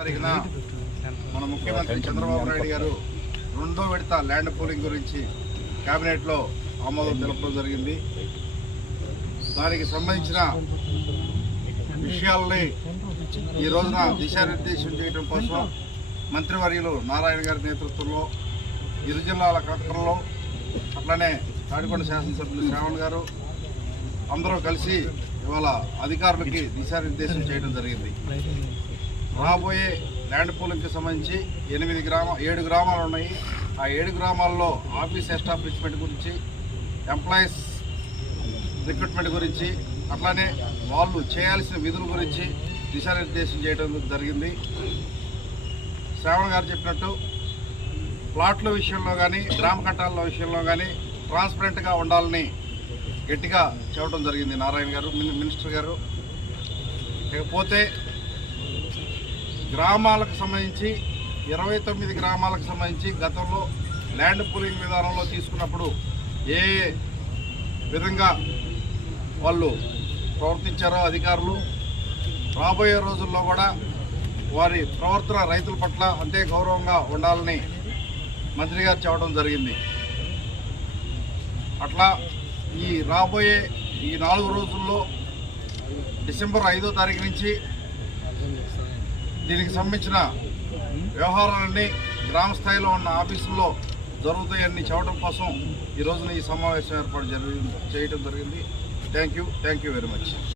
తారీఖున మన ముఖ్యమంత్రి చంద్రబాబు నాయుడు గారు రెండో విడత ల్యాండ్ పూలింగ్ గురించి కేబినెట్లో ఆమోదం తెలపడం జరిగింది. దానికి సంబంధించిన విషయాలని ఈ రోజున దిశానిర్దేశం చేయడం కోసం మంత్రివర్యులు నారాయణ గారి నేతృత్వంలో ఇరు జిల్లాల కలెక్టర్లు అట్లనే తాడికొండ శాసనసభ్యులు శ్రావణ్ గారు అందరూ కలిసి ఇవాళ అధికారులకి దిశానిర్దేశం చేయడం జరిగింది. రాబోయే ల్యాండ్ పూలింగ్కి సంబంధించి 7 గ్రామాలు ఉన్నాయి. ఆ 7 గ్రామాల్లో ఆఫీస్ ఎస్టాబ్లిష్మెంట్ గురించి, ఎంప్లాయీస్ రిక్రూట్మెంట్ గురించి, అట్లానే వాళ్ళు చేయాల్సిన విధుల గురించి దిశానిర్దేశం చేయడం జరిగింది. శ్రావణ్ గారు చెప్పినట్టు ప్లాట్ల విషయంలో కానీ, గ్రామ కట్టాల విషయంలో కానీ ట్రాన్స్పరెంట్గా ఉండాలని గట్టిగా చెప్పడం జరిగింది నారాయణ గారు, మినిస్టర్ గారు. ఇకపోతే గ్రామాలకు సంబంధించి 29 గ్రామాలకు సంబంధించి గతంలో ల్యాండ్ పూలింగ్ విధానంలో తీసుకున్నప్పుడు ఏ విధంగా వాళ్ళు ప్రవర్తించారో అధికారులు, రాబోయే రోజుల్లో కూడా వారి ప్రవర్తన రైతుల పట్ల అంతే గౌరవంగా ఉండాలని మంత్రి గారు చెప్పడం జరిగింది. అట్లా ఈ రాబోయే 4 రోజుల్లో డిసెంబర్ 5వ తారీఖు నుంచి దీనికి సంబంధించిన వ్యవహారాలన్నీ గ్రామ స్థాయిలో ఉన్న ఆఫీసుల్లో జరుగుతాయని చెప్పడం కోసం ఈ రోజున ఈ సమావేశం ఏర్పాటు చేయడం జరిగింది. Thank you very much.